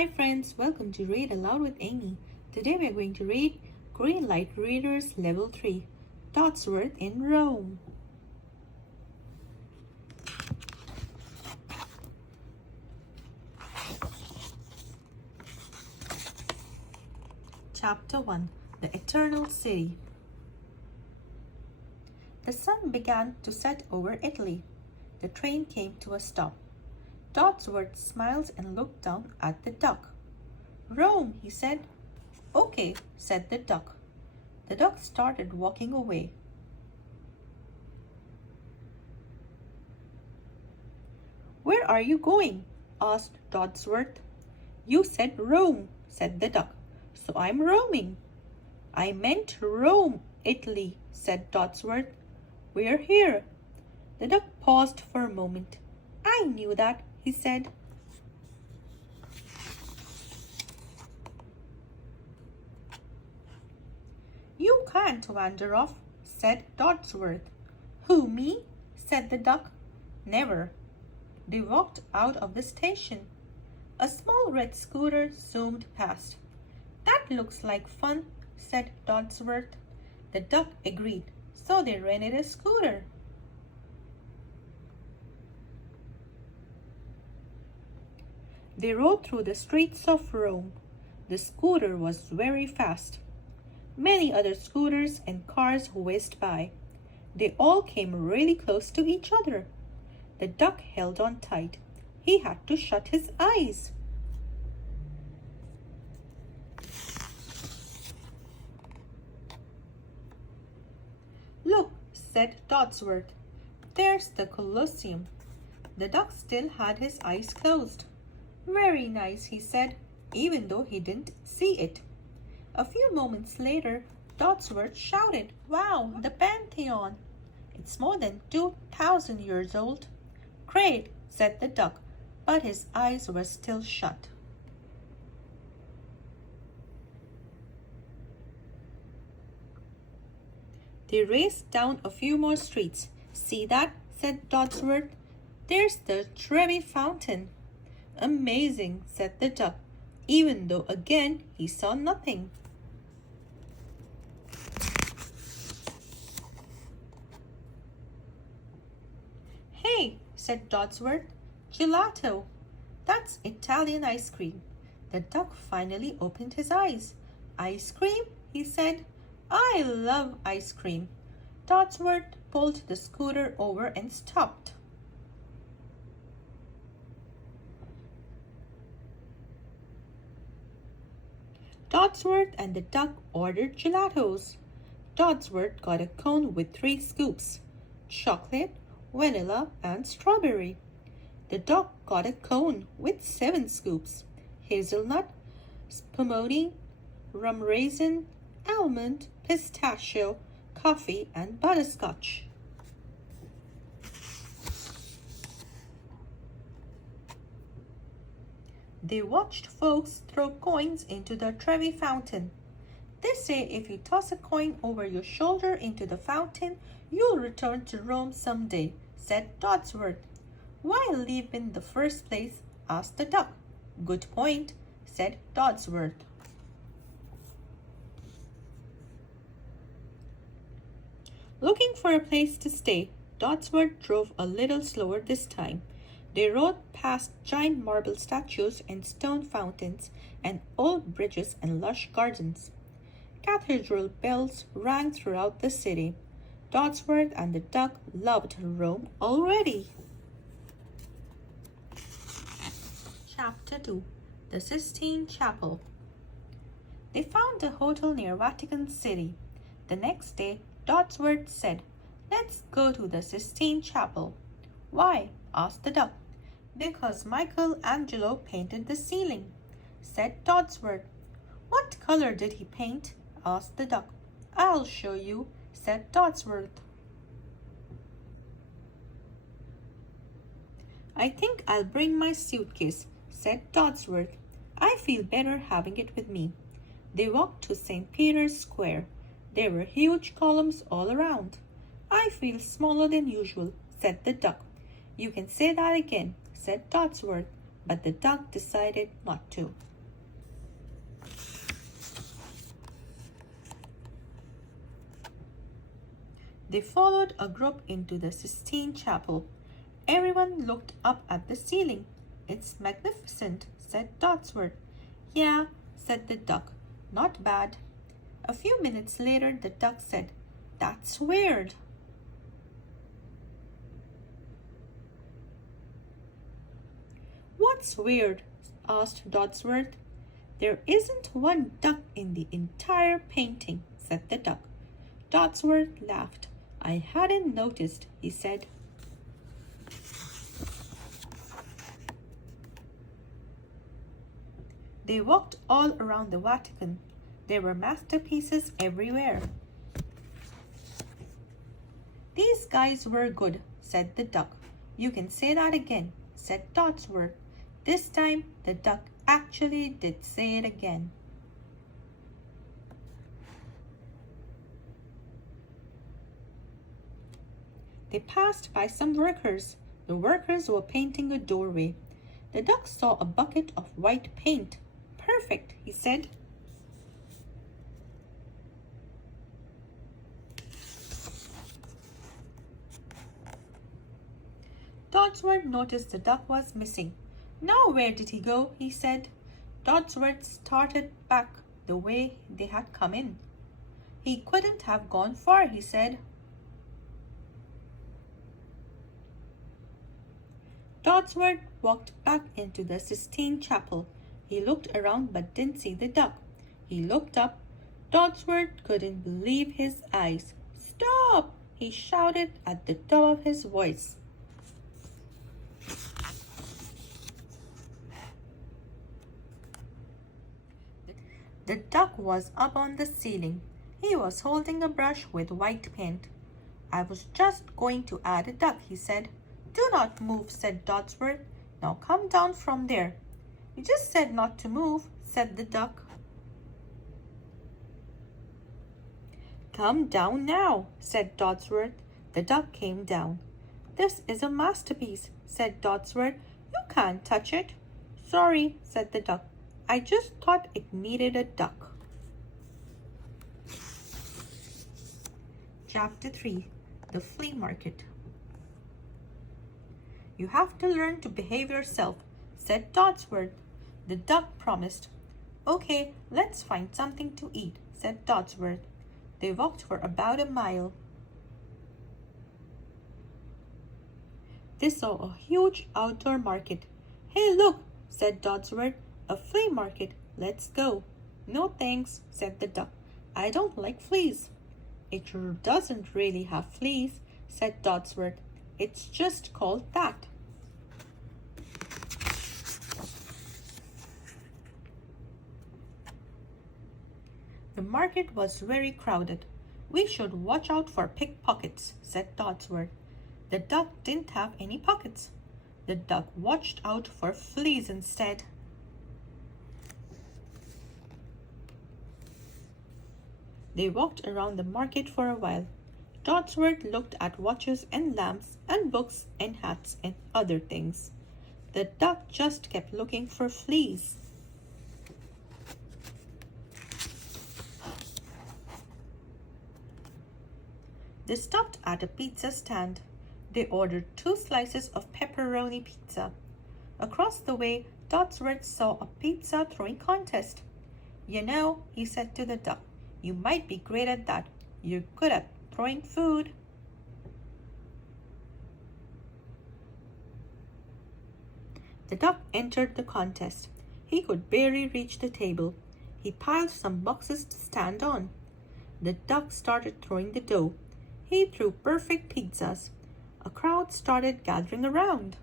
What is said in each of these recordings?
Hi friends, welcome to Read Aloud with Amy. Today we are going to read Green Light Readers Level 3, DODSWORTH in Rome. Chapter 1, The Eternal City. The sun began to set over Italy. The train came to a stop. DODSWORTH smiled and looked down at the duck. "Rome," he said. "Okay," said the duck. The duck started walking away. "Where are you going?" asked DODSWORTH. "You said Rome," said the duck, "so I'm roaming." "I meant Rome, Italy," said DODSWORTH. "We're here." The duck paused for a moment. "I knew that," he said. "You can't wander off," said DODSWORTH. "Who, me?" said the duck. "Never." They walked out of the station. A small red scooter zoomed past. "That looks like fun," said DODSWORTH. The duck agreed, so they rented a scooter. They rode through the streets of Rome. The scooter was very fast. Many other scooters and cars whizzed by. They all came really close to each other. The duck held on tight. He had to shut his eyes. "Look," said DODSWORTH. "There's the Colosseum." The duck still had his eyes closed. "Very nice," he said, even though he didn't see it. A few moments later, DODSWORTH shouted, "Wow, the Pantheon! It's more than 2,000 years old." "Great," said the duck, but his eyes were still shut. They raced down a few more streets. "See that?" said DODSWORTH. "There's the Trevi Fountain." "Amazing," said the duck, even though again he saw nothing. "Hey," said DODSWORTH, "gelato." "That's Italian ice cream." The duck finally opened his eyes. "Ice cream?" he said. "I love ice cream." DODSWORTH pulled the scooter over and stopped. DODSWORTH and the duck ordered gelatos. DODSWORTH got a cone with 3 scoops: chocolate, vanilla, and strawberry. The duck got a cone with 7 scoops: hazelnut, spumoni, rum raisin, almond, pistachio, coffee, and butterscotch. They watched folks throw coins into the Trevi Fountain. "They say if you toss a coin over your shoulder into the fountain, you'll return to Rome someday," said DODSWORTH. "Why leave in the first place?" asked the duck. "Good point," said DODSWORTH. Looking for a place to stay, DODSWORTH drove a little slower this time. They rode past giant marble statues and stone fountains and old bridges and lush gardens. Cathedral bells rang throughout the city. DODSWORTH and the duck loved Rome already. Chapter 2, The Sistine Chapel. They found a hotel near Vatican City. The next day, DODSWORTH said, "Let's go to the Sistine Chapel." "Why?" asked the duck. "Because Michelangelo painted the ceiling," said DODSWORTH. "What color did he paint?" asked the duck. "I'll show you," said DODSWORTH. "I think I'll bring my suitcase," said DODSWORTH. "I feel better having it with me." They walked to St. Peter's Square. There were huge columns all around. "I feel smaller than usual," said the duck. "You can say that again," said DODSWORTH, but the duck decided not to. They followed a group into the Sistine Chapel. Everyone looked up at the ceiling. "It's magnificent," said Dodsworth. "Yeah," said the duck. "Not bad." A few minutes later, the duck said, "That's weird." "What's weird?" asked Dodsworth. "There isn't one duck in the entire painting," said the duck. Dodsworth laughed. "I hadn't noticed," he said. They walked all around the Vatican. There were masterpieces everywhere. "These guys were good," said the duck. "You can say that again," said Dodsworth. This time the duck actually did say it again. They passed by some workers. The workers were painting a doorway. The duck saw a bucket of white paint. "Perfect," he said. Dodsworth noticed the duck was missing. "Now where did he go?" he said. Dodsworth started back the way they had come in. "He couldn't have gone far," he said. Dodsworth walked back into the Sistine Chapel. He looked around but didn't see the duck. He looked up. Dodsworth couldn't believe his eyes. "Stop!" he shouted at the top of his voice. The duck was up on the ceiling. He was holding a brush with white paint. "I was just going to add a duck," he said. "Do not move," said Dodsworth. "Now come down from there." "You just said not to move," said the duck. "Come down now," said Dodsworth. The duck came down. "This is a masterpiece," said Dodsworth. "You can't touch it." "Sorry," said the duck. "I just thought it needed a duck." Chapter 3. The Flea Market. "You have to learn to behave yourself," said Dodsworth. The duck promised. "Okay, let's find something to eat," said Dodsworth. They walked for about a mile. They saw a huge outdoor market. "Hey, look," said Dodsworth. "A flea market. Let's go." "No thanks," said the duck. "I don't like fleas." "It doesn't really have fleas," said Dodsworth. "It's just called that." The market was very crowded. "We should watch out for pickpockets," said Dodsworth. The duck didn't have any pockets. The duck watched out for fleas instead. They walked around the market for a while. Dodsworth looked at watches and lamps and books and hats and other things. The duck just kept looking for fleas. They stopped at a pizza stand. They ordered 2 slices of pepperoni pizza. Across the way, Dodsworth saw a pizza throwing contest. "You know," he said to the duck, "you might be great at that. You're good at throwing food." The duck entered the contest. He could barely reach the table. He piled some boxes to stand on. The duck started throwing the dough. He threw perfect pizzas. A crowd started gathering around.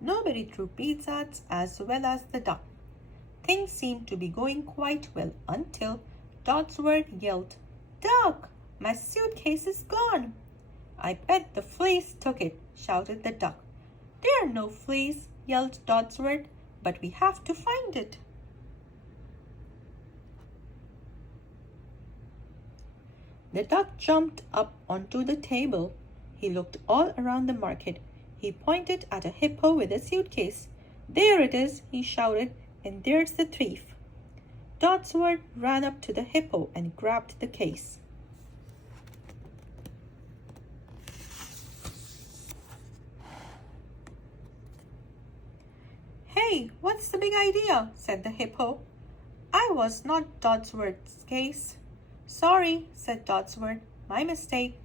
Nobody threw pizzas as well as the duck. Things seemed to be going quite well until Dodsworth yelled, "Duck, my suitcase is gone." "I bet the fleas took it," shouted the duck. "There are no fleas," yelled Dodsworth, "but we have to find it." The duck jumped up onto the table. He looked all around the market. He pointed at a hippo with a suitcase. "There it is," he shouted, "and there's the thief." Dodsworth ran up to the hippo and grabbed the case. "Hey, what's the big idea?" said the hippo. "I was not Dodsworth's case." "Sorry," said Dodsworth. "My mistake."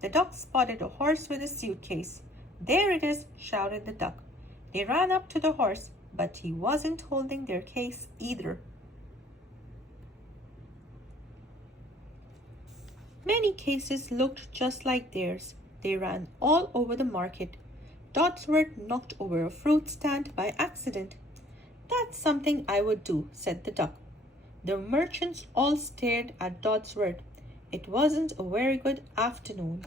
The duck spotted a horse with a suitcase. "There it is," shouted the duck. They ran up to the horse, but he wasn't holding their case either. Many cases looked just like theirs. They ran all over the market. Dodsworth knocked over a fruit stand by accident. "That's something I would do," said the duck. The merchants all stared at Dodsworth. It wasn't a very good afternoon.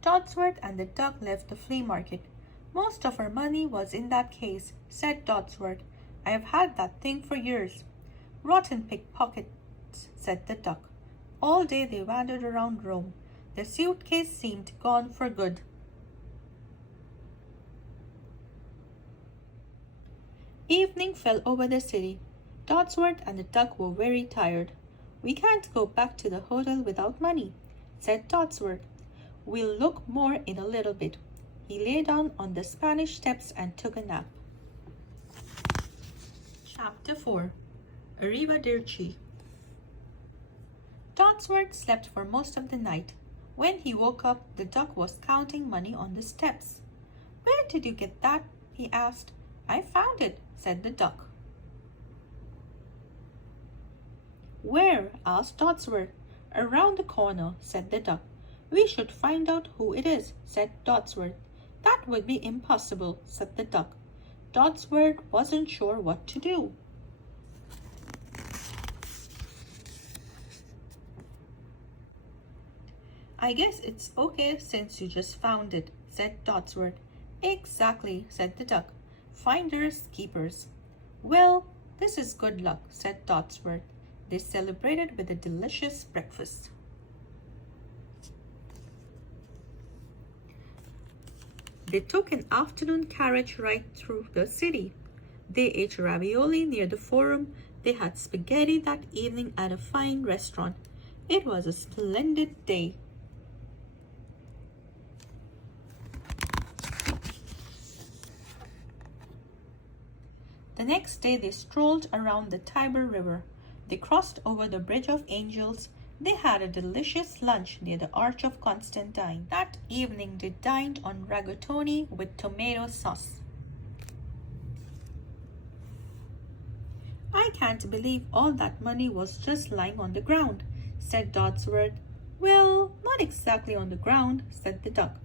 Dodsworth and the duck left the flea market. "Most of our money was in that case," said Dodsworth. "I have had that thing for years." "Rotten pickpockets," said the duck. All day they wandered around Rome. The suitcase seemed gone for good. Evening fell over the city. Dodsworth and the duck were very tired. "We can't go back to the hotel without money," said Dodsworth. "We'll look more in a little bit." He lay down on the Spanish steps and took a nap. Chapter 4. Arrivederci. Dodsworth slept for most of the night. When he woke up, the duck was counting money on the steps. "Where did you get that?" he asked. "I found it," said the duck. "Where?" asked Dodsworth. "Around the corner," said the duck. "We should find out who it is," said Dodsworth. "That would be impossible," said the duck. Dodsworth wasn't sure what to do. "I guess it's okay since you just found it," said Dodsworth. "Exactly," said the duck. "Finders keepers." "Well, this is good luck," said Dodsworth. They celebrated with a delicious breakfast. They took an afternoon carriage ride through the city. They ate ravioli near the Forum. They had spaghetti that evening at a fine restaurant. It was a splendid day. The next day they strolled around the Tiber River. They crossed over the Bridge of Angels. They had a delicious lunch near the Arch of Constantine. That evening they dined on rigatoni with tomato sauce. "I can't believe all that money was just lying on the ground," said Dodsworth. "Well, not exactly on the ground," said the duck.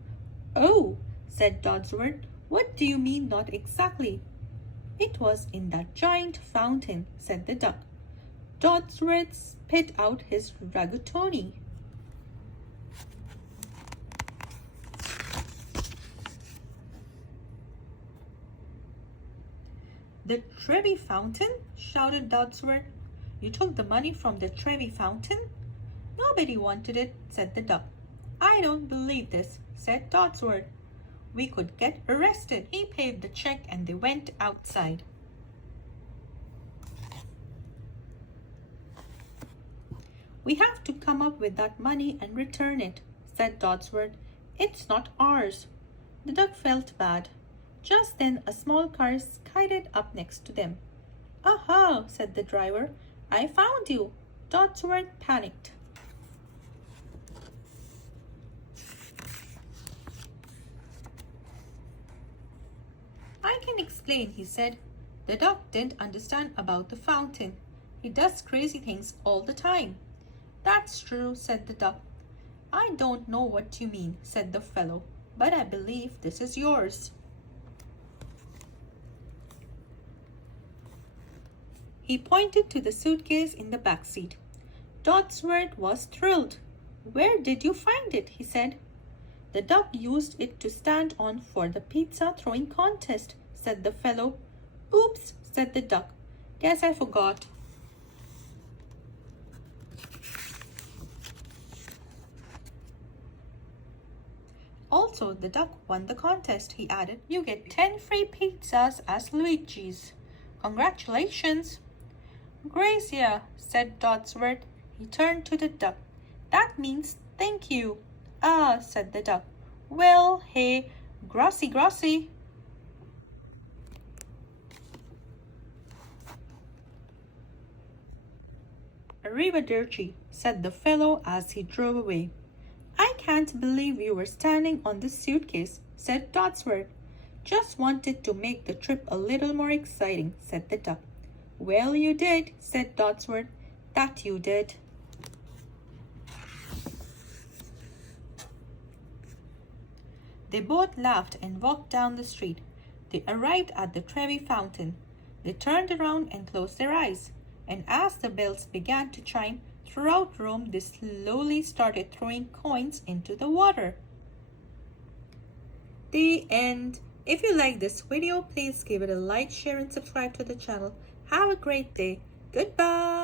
"Oh," said Dodsworth. "What do you mean, not exactly?" "It was in that giant fountain," said the duck. Dodsworth spit out his rigatoni. "The Trevi Fountain?" shouted Dodsworth. "You took the money from the Trevi Fountain?" "Nobody wanted it," said the duck. "I don't believe this," said Dodsworth. "We could get arrested." He paid the check and they went outside. "We have to come up with that money and return it," said Dodsworth. "It's not ours." The duck felt bad. Just then a small car skidded up next to them. "Aha," said the driver. "I found you." Dodsworth panicked. "I can explain," he said. The duck didn't understand about the fountain. "He does crazy things all the time." "That's true," said the duck. "I don't know what you mean," said the fellow, "but I believe this is yours." He pointed to the suitcase in the back seat. Dodsworth was thrilled. "Where did you find it?" he said. "The duck used it to stand on for the pizza throwing contest," said the fellow. "Oops," said the duck. "Guess I forgot." Also, the duck won the contest, he added. You get 10 free pizzas as Luigi's. Congratulations. Gracia, said Dodsworth. He turned to the duck. That means thank you. Ah, said the duck. Well, hey, grassy, grassy. Arrivederci, said the fellow as he drove away. I can't believe you were standing on this suitcase, said Dodsworth. Just wanted to make the trip a little more exciting, said the duck. Well, you did, said Dodsworth. That you did. They both laughed and walked down the street. They arrived at the Trevi fountain. They turned around and closed their eyes. And as the bells began to chime throughout Rome, they slowly started throwing coins into the water. The end. If you like this video, please give it a like, share, and subscribe to the channel. Have a great day. Goodbye.